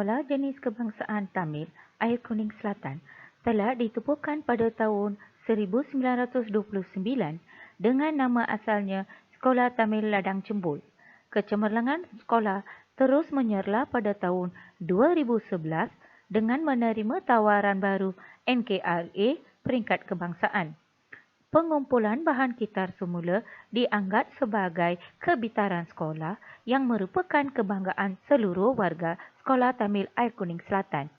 Sekolah Jenis Kebangsaan Tamil Air Kuning Selatan telah ditubuhkan pada tahun 1929 dengan nama asalnya Sekolah Tamil Ladang Cembul. Kecemerlangan sekolah terus menyerlah pada tahun 2011 dengan menerima tawaran baru NKRA peringkat kebangsaan. Pengumpulan bahan kitar semula dianggap sebagai kebitaran sekolah yang merupakan kebanggaan seluruh warga Sekolah Tamil Air Kuning Selatan.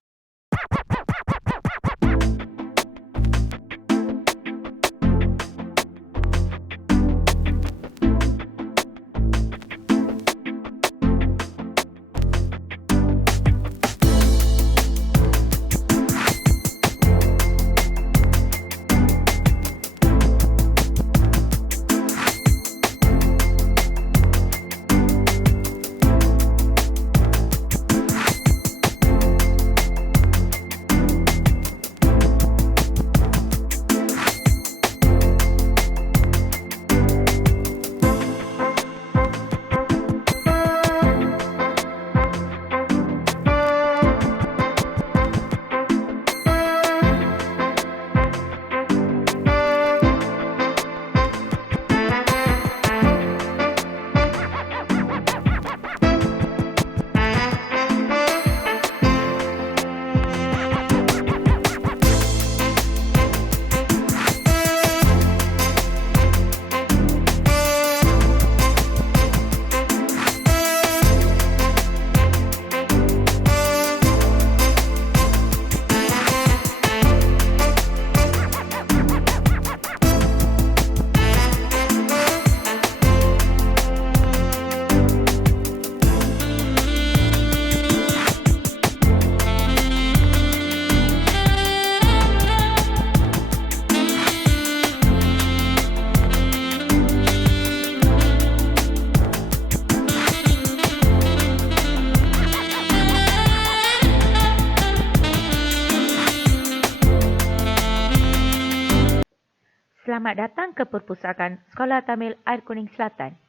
Selamat datang ke Perpustakaan Sekolah Tamil Air Kuning Selatan.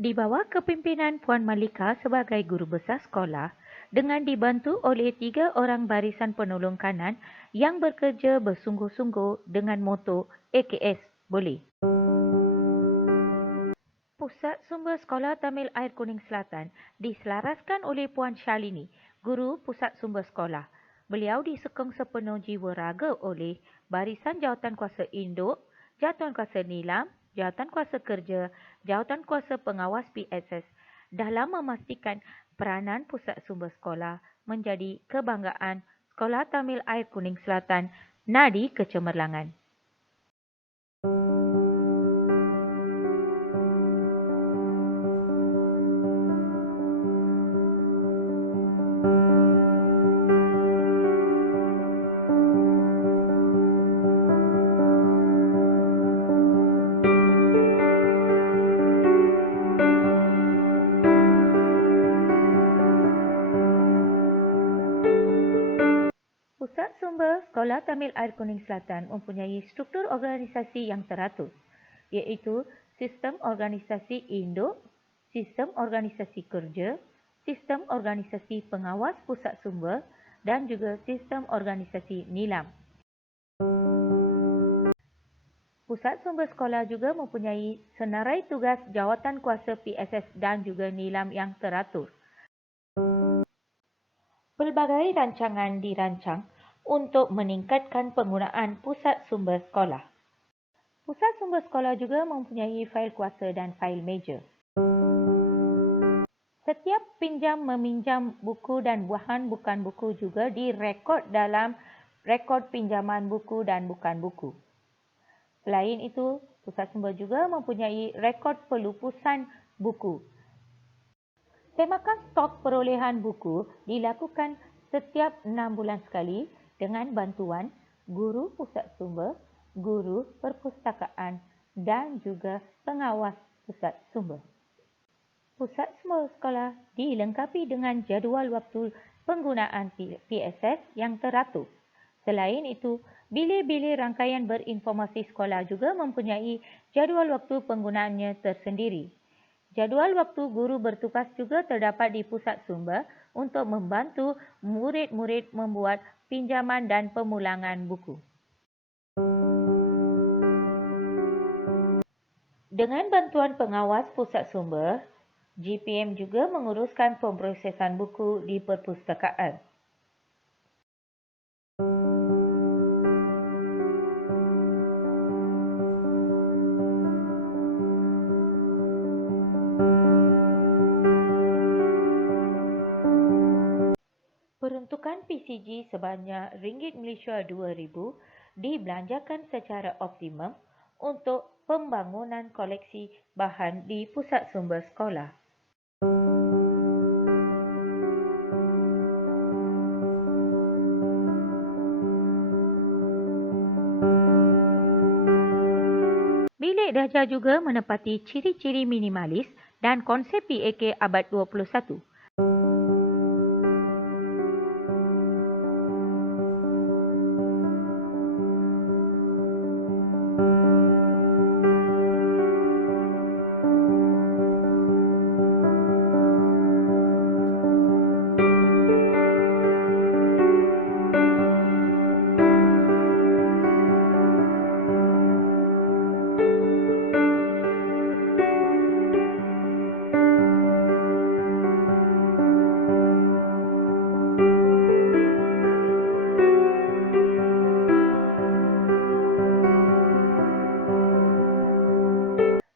Di bawah kepimpinan Puan Malika sebagai guru besar sekolah dengan dibantu oleh 3 orang barisan penolong kanan yang bekerja bersungguh-sungguh dengan moto AKS boleh. Pusat Sumber Sekolah Tamil Air Kuning Selatan diselaraskan oleh Puan Shalini, guru Pusat Sumber Sekolah. Beliau disokong sepenuh jiwa raga oleh Barisan Jawatankuasa Induk, Jawatankuasa Nilam, Jawatankuasa Kerja, Jawatankuasa Pengawas PSS dalam memastikan peranan Pusat Sumber Sekolah menjadi kebanggaan Sekolah Tamil Air Kuning Selatan nadi kecemerlangan. Pusat Sumber Sekolah Tamil Air Kuning Selatan mempunyai struktur organisasi yang teratur, iaitu Sistem Organisasi Induk, Sistem Organisasi Kerja, Sistem Organisasi Pengawas Pusat Sumber dan juga Sistem Organisasi Nilam. Pusat Sumber Sekolah juga mempunyai senarai tugas Jawatankuasa PSS dan juga Nilam yang teratur. Pelbagai rancangan dirancang untuk meningkatkan penggunaan Pusat Sumber Sekolah. Pusat Sumber Sekolah juga mempunyai fail kuasa dan fail meja. Setiap pinjam meminjam buku dan bahan bukan buku juga direkod dalam rekod pinjaman buku dan bukan buku. Selain itu, Pusat Sumber juga mempunyai rekod pelupusan buku. Semakan stok perolehan buku dilakukan setiap 6 bulan sekali dengan bantuan guru Pusat Sumber guru perpustakaan dan juga pengawas pusat sumber. Pusat sumber sekolah dilengkapi dengan jadual waktu penggunaan PSS yang teratur. Selain itu, bilik-bilik rangkaian berinformasi sekolah juga mempunyai jadual waktu penggunaannya tersendiri. Jadual waktu guru bertugas juga terdapat di pusat sumber untuk membantu murid-murid membuat pinjaman dan pemulangan buku. Dengan bantuan pengawas pusat sumber, GPM juga menguruskan pemprosesan buku di perpustakaan. Peruntukan PCG sebanyak ringgit Malaysia 2,000 dibelanjakan secara optimum untuk pembangunan koleksi bahan di pusat sumber sekolah. Bilik darjah juga menepati ciri-ciri minimalis dan konsep PAK abad 21.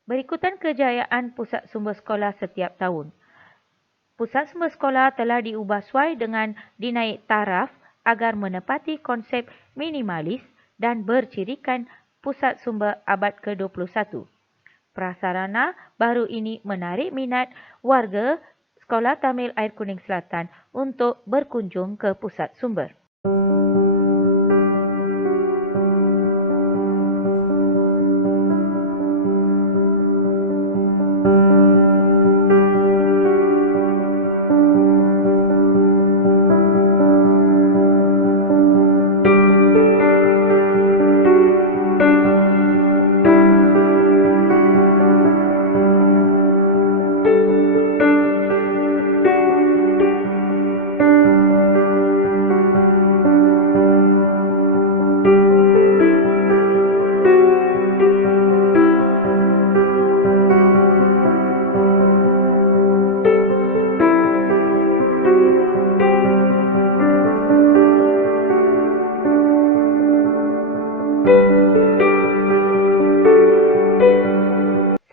Berikutan kejayaan pusat sumber sekolah setiap tahun. Pusat sumber sekolah telah diubah sesuai dengan dinaik taraf agar menepati konsep minimalis dan bercirikan pusat sumber abad ke-21. Prasarana baru ini menarik minat warga Sekolah Tamil Air Kuning Selatan untuk berkunjung ke pusat sumber.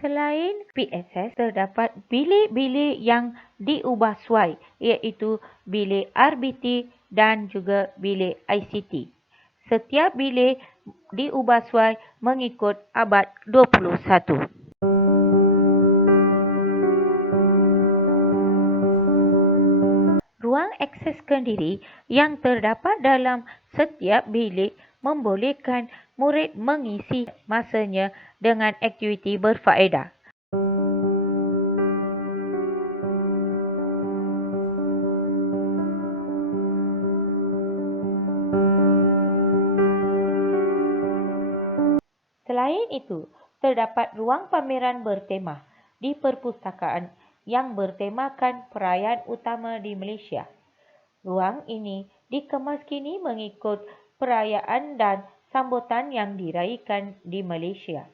Selain PSS, terdapat bilik-bilik yang diubah sesuai iaitu bilik RBT dan juga bilik ICT. Setiap bilik diubah sesuai mengikut abad 21. Ruang akses kendiri yang terdapat dalam setiap bilik membolehkan murid mengisi masanya dengan aktiviti berfaedah. Selain itu, terdapat ruang pameran bertema di perpustakaan yang bertemakan perayaan utama di Malaysia. Ruang ini dikemas kini mengikut perayaan dan sambutan yang diraikan di Malaysia.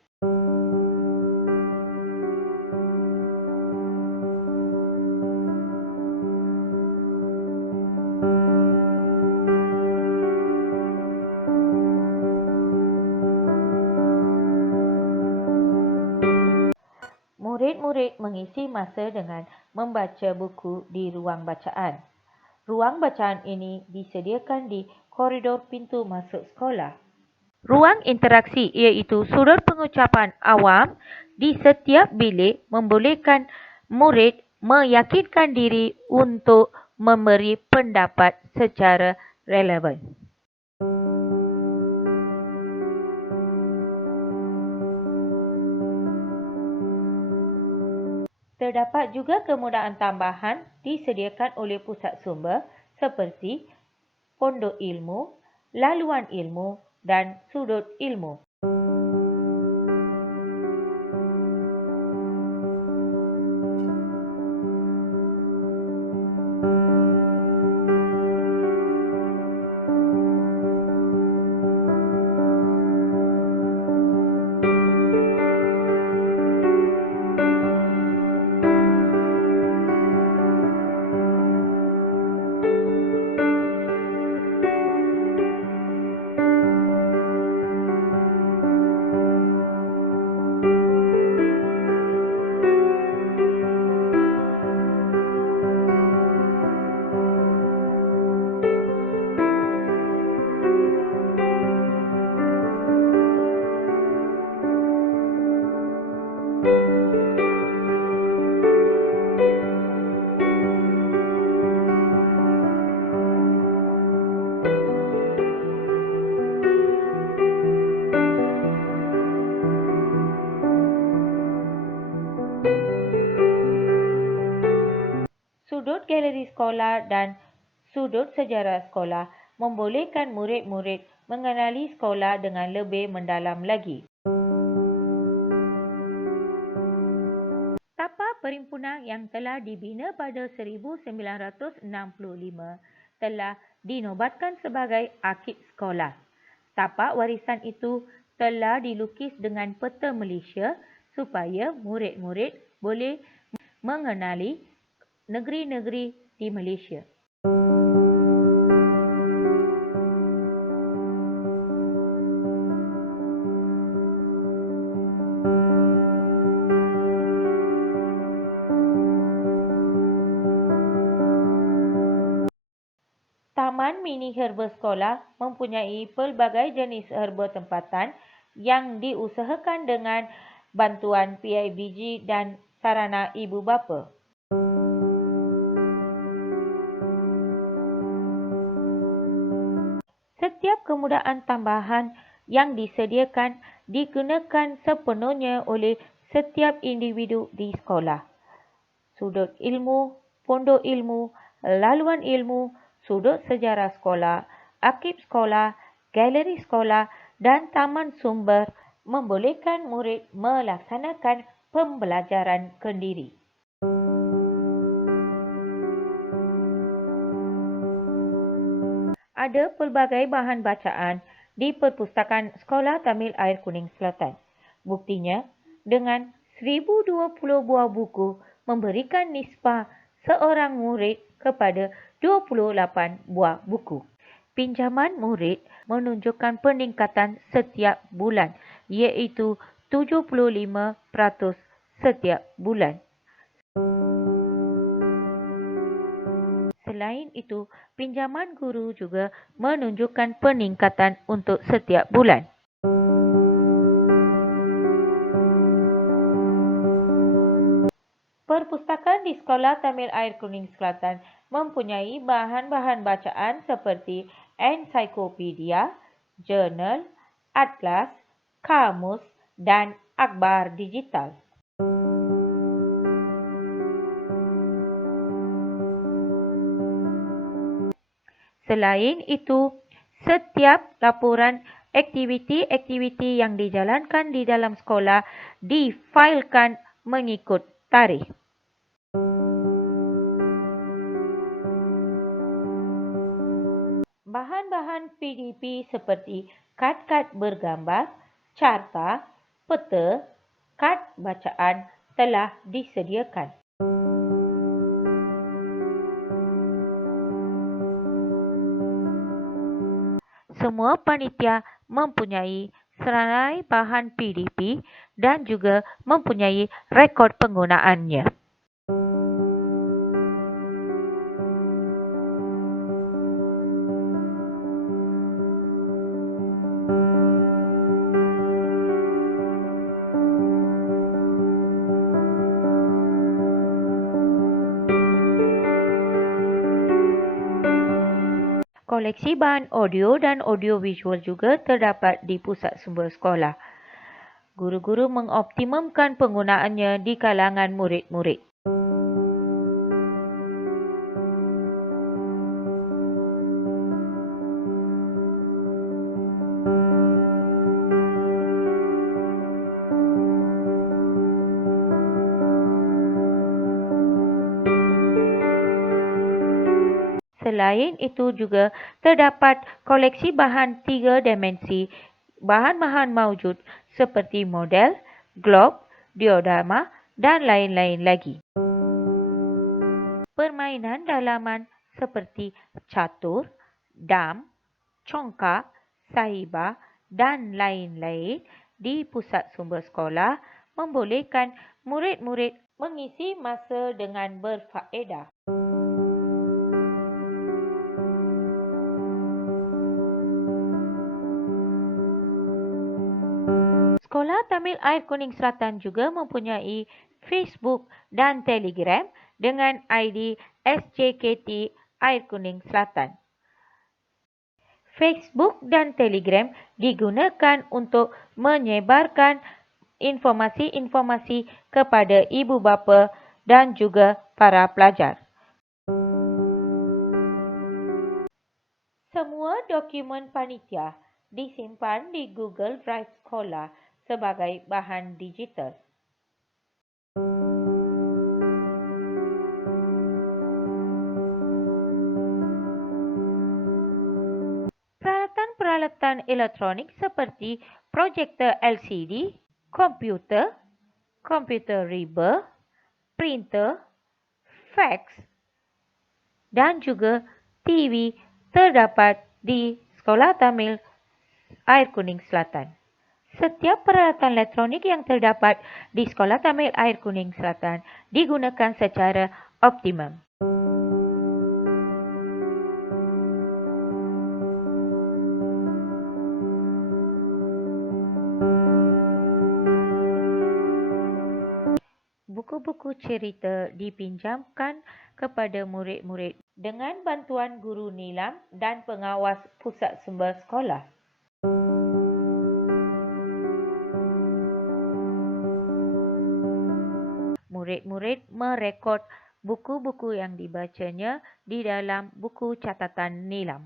Murid-murid mengisi masa dengan membaca buku di ruang bacaan. Ruang bacaan ini disediakan di koridor pintu masuk sekolah. Ruang interaksi iaitu sudut pengucapan awam di setiap bilik membolehkan murid meyakinkan diri untuk memberi pendapat secara relevan. Terdapat juga kemudahan tambahan disediakan oleh pusat sumber seperti pondok ilmu, laluan ilmu dan sudut ilmu. Sudut galeri sekolah dan sudut sejarah sekolah membolehkan murid-murid mengenali sekolah dengan lebih mendalam lagi. Tapak perhimpunan yang telah dibina pada 1965 telah dinobatkan sebagai arsip sekolah. Tapak warisan itu telah dilukis dengan peta Malaysia supaya murid-murid boleh mengenali negeri-negeri di Malaysia. Taman mini herba sekolah mempunyai pelbagai jenis herba tempatan yang diusahakan dengan bantuan PIBG dan sarana ibu bapa. Setiap kemudahan tambahan yang disediakan digunakan sepenuhnya oleh setiap individu di sekolah. Sudut ilmu, pondok ilmu, laluan ilmu, sudut sejarah sekolah, arsip sekolah, galeri sekolah dan taman sumber membolehkan murid melaksanakan pembelajaran kendiri. Ada pelbagai bahan bacaan di Perpustakaan Sekolah Tamil Air Kuning Selatan. Buktinya, dengan 1020 buah buku memberikan nisbah seorang murid kepada 28 buah buku. Pinjaman murid menunjukkan peningkatan setiap bulan, iaitu 75% setiap bulan. Selain itu, pinjaman guru juga menunjukkan peningkatan untuk setiap bulan. Perpustakaan di Sekolah Tamil Air Kuning Selatan mempunyai bahan-bahan bacaan seperti ensiklopedia, jurnal, atlas, kamus dan akhbar digital. Selain itu, setiap laporan aktiviti-aktiviti yang dijalankan di dalam sekolah difailkan mengikut tarikh. Bahan-bahan PDP seperti kad-kad bergambar, carta, peta, kad bacaan telah disediakan. Semua panitia mempunyai senarai bahan PDP dan juga mempunyai rekod penggunaannya. Koleksi bahan audio dan audiovisual juga terdapat di pusat sumber sekolah. Guru-guru mengoptimumkan penggunaannya di kalangan murid-murid. Selain itu juga terdapat koleksi bahan 3 dimensi, bahan-bahan maujud seperti model, globe, diorama dan lain-lain lagi. Permainan dalaman seperti catur, dam, congkak, sahiba dan lain-lain di pusat sumber sekolah membolehkan murid-murid mengisi masa dengan berfaedah. Sekolah Tamil Air Kuning Selatan juga mempunyai Facebook dan Telegram dengan ID SJKT Air Kuning Selatan. Facebook dan Telegram digunakan untuk menyebarkan informasi-informasi kepada ibu bapa dan juga para pelajar. Semua dokumen panitia disimpan di Google Drive sekolah sebagai bahan digital. Peralatan elektronik seperti projektor LCD, komputer reader, printer, fax dan juga TV terdapat di Sekolah Tamil Air Kuning Selatan. Setiap peralatan elektronik yang terdapat di Sekolah Tamil Air Kuning Selatan digunakan secara optimum. Buku-buku cerita dipinjamkan kepada murid-murid dengan bantuan guru nilam dan pengawas pusat sumber sekolah. Murid-murid merekod buku-buku yang dibacanya di dalam buku catatan nilam.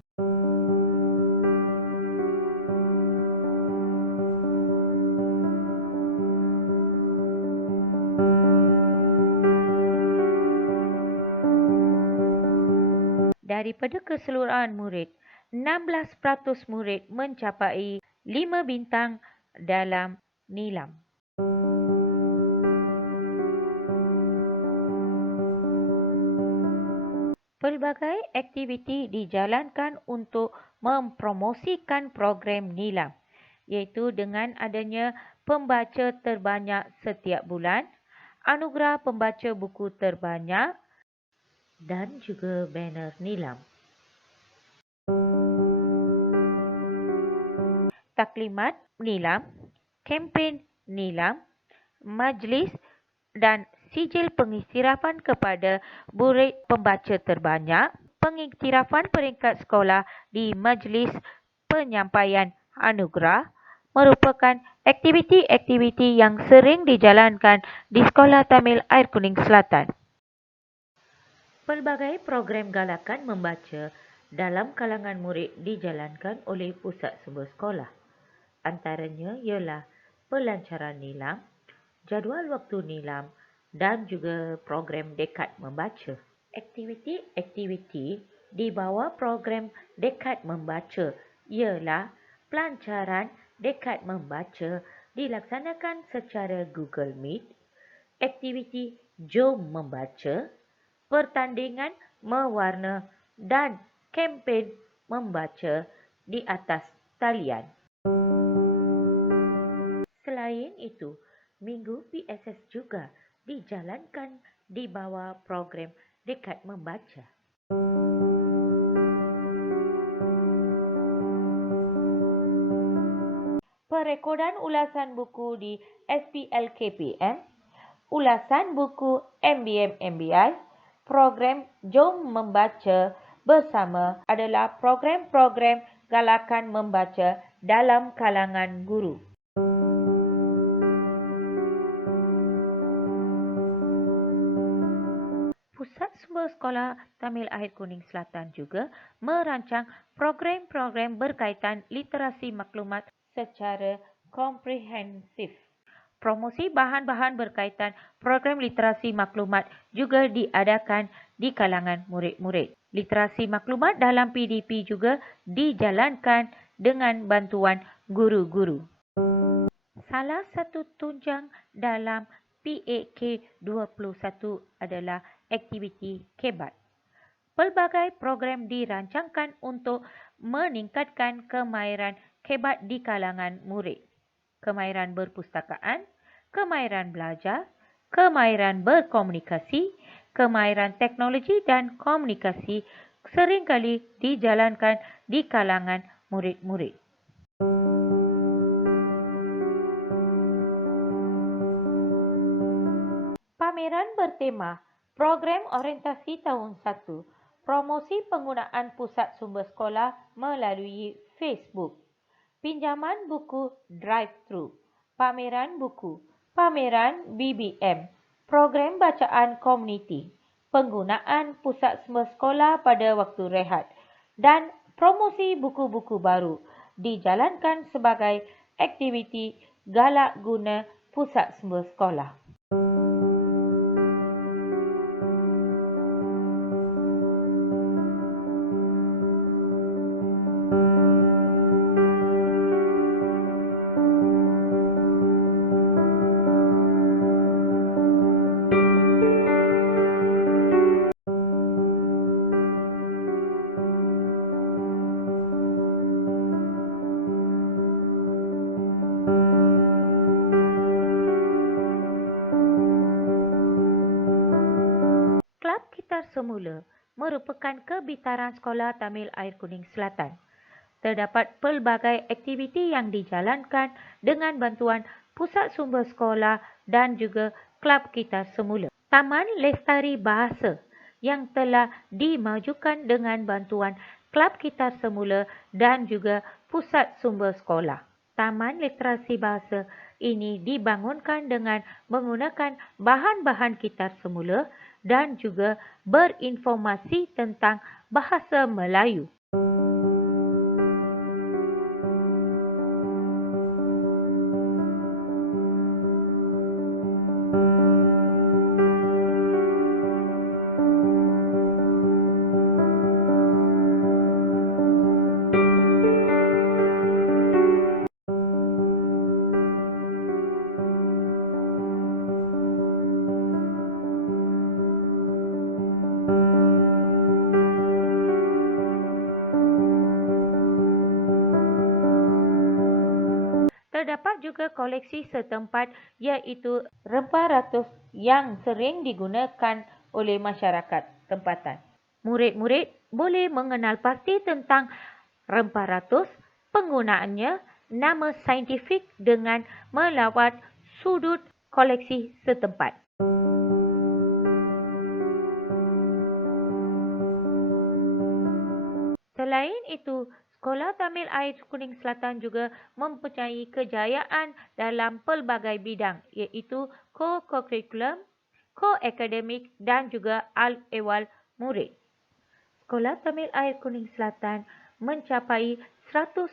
Daripada keseluruhan murid, 16% murid mencapai 5 bintang dalam nilam. Pelbagai aktiviti dijalankan untuk mempromosikan program nilam, iaitu dengan adanya pembaca terbanyak setiap bulan, anugerah pembaca buku terbanyak dan juga banner nilam. Taklimat nilam, kempen nilam, majlis dan sijil pengiktirafan kepada murid pembaca terbanyak, pengiktirafan peringkat sekolah di majlis penyampaian anugerah merupakan aktiviti-aktiviti yang sering dijalankan di Sekolah Tamil Air Kuning Selatan. Pelbagai program galakan membaca dalam kalangan murid dijalankan oleh pusat sumber sekolah. Antaranya ialah pelancaran nilam, jadual waktu nilam dan juga program dekad membaca. Aktiviti-aktiviti di bawah program dekad membaca ialah pelancaran dekad membaca dilaksanakan secara Google Meet, aktiviti jom membaca, pertandingan mewarna dan kempen membaca di atas talian. Selain itu, Minggu PSS juga dijalankan di bawah program Dekad Membaca. Perekodan ulasan buku di SPLKPM, ulasan buku MBM-MBI, program Jom Membaca bersama adalah program-program galakan membaca dalam kalangan guru. Pusat Sumber Sekolah Tamil Air Kuning Selatan juga merancang program-program berkaitan literasi maklumat secara komprehensif. Promosi bahan-bahan berkaitan program literasi maklumat juga diadakan di kalangan murid-murid. Literasi maklumat dalam PDP juga dijalankan dengan bantuan guru-guru. Salah satu tunjang dalam PAK 21 adalah aktiviti KEBAT. Pelbagai program dirancangkan untuk meningkatkan kemahiran KEBAT di kalangan murid. Kemahiran berpustakaan, kemahiran belajar, kemahiran berkomunikasi, kemahiran teknologi dan komunikasi seringkali dijalankan di kalangan murid-murid. Pameran bertema Program Orientasi Tahun 1, promosi penggunaan pusat sumber sekolah melalui Facebook. Pinjaman buku drive-thru, pameran buku, pameran BBM, program bacaan komuniti, penggunaan pusat sumber sekolah pada waktu rehat dan promosi buku-buku baru dijalankan sebagai aktiviti galak guna pusat sumber sekolah. Kelab Gitar Semula merupakan kebitaran Sekolah Tamil Air Kuning Selatan. Terdapat pelbagai aktiviti yang dijalankan dengan bantuan Pusat Sumber Sekolah dan juga Kelab Gitar Semula. Taman Lestari Bahasa yang telah dimajukan dengan bantuan Kelab Gitar Semula dan juga Pusat Sumber Sekolah. Taman Literasi Bahasa ini dibangunkan dengan menggunakan bahan-bahan gitar semula dan juga berinformasi tentang bahasa Melayu. Terdapat juga koleksi setempat iaitu rempah ratus yang sering digunakan oleh masyarakat tempatan. Murid-murid boleh mengenal pasti tentang rempah ratus, penggunaannya, nama saintifik dengan melawat sudut koleksi setempat. Selain itu, Sekolah Tamil Air Kuning Selatan juga mempunyai kejayaan dalam pelbagai bidang iaitu co-curriculum, co-akademik dan juga al-ehwal murid. Sekolah Tamil Air Kuning Selatan mencapai 100%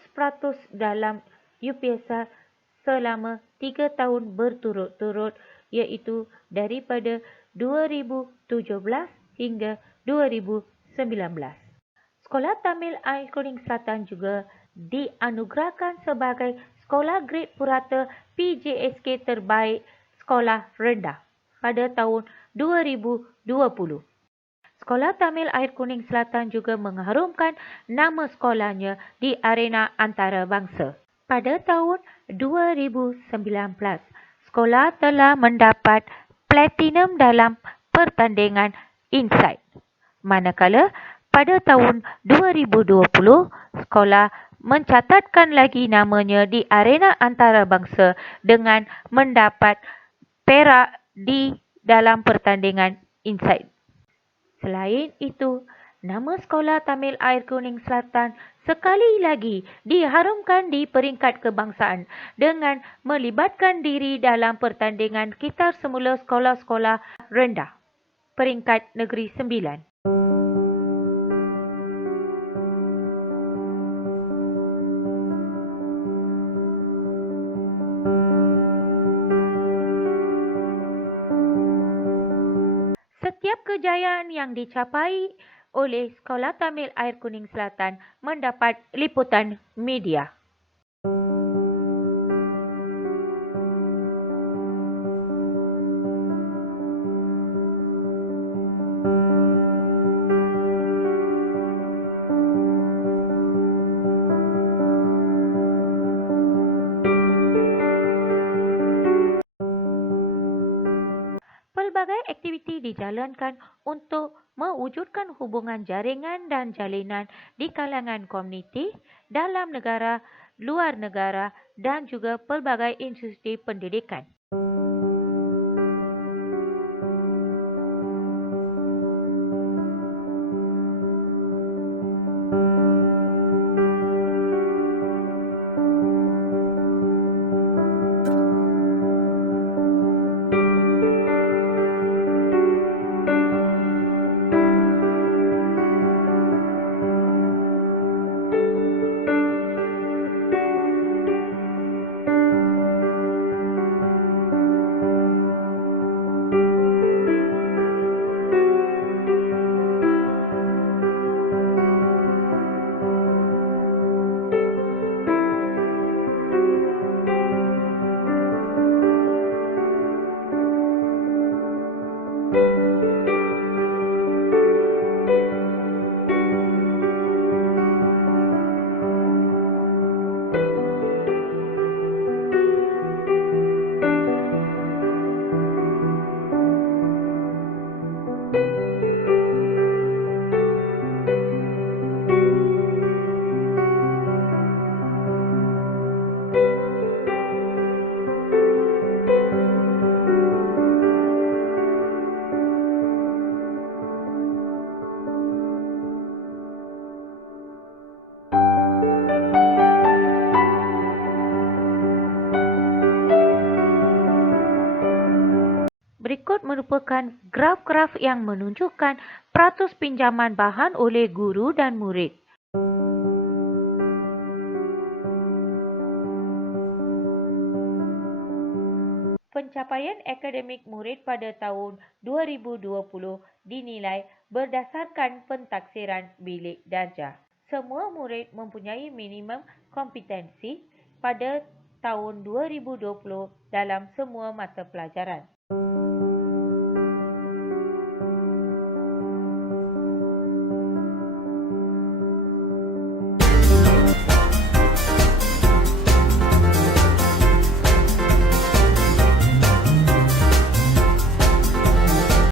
dalam UPSR selama 3 tahun berturut-turut iaitu daripada 2017 hingga 2019. Sekolah Tamil Air Kuning Selatan juga dianugerahkan sebagai Sekolah Grade Purata PJSK Terbaik Sekolah Rendah pada tahun 2020. Sekolah Tamil Air Kuning Selatan juga mengharumkan nama sekolahnya di arena antarabangsa. Pada tahun 2019, sekolah telah mendapat platinum dalam pertandingan Insight. Manakala pada tahun 2020, sekolah mencatatkan lagi namanya di arena antarabangsa dengan mendapat perak di dalam pertandingan Insight. Selain itu, nama Sekolah Tamil Air Kuning Selatan sekali lagi diharumkan di peringkat kebangsaan dengan melibatkan diri dalam pertandingan gitar semula sekolah-sekolah rendah peringkat Negeri Sembilan. Setiap kejayaan yang dicapai oleh Sekolah Tamil Air Kuning Selatan mendapat liputan media. Pelbagai aktiviti dijalankan untuk mewujudkan hubungan jaringan dan jalinan di kalangan komuniti, dalam negara, luar negara dan juga pelbagai institusi pendidikan. Berikut merupakan graf-graf yang menunjukkan peratus pinjaman bahan oleh guru dan murid. Pencapaian akademik murid pada tahun 2020 dinilai berdasarkan pentaksiran bilik darjah. Semua murid mempunyai minimum kompetensi pada tahun 2020 dalam semua mata pelajaran.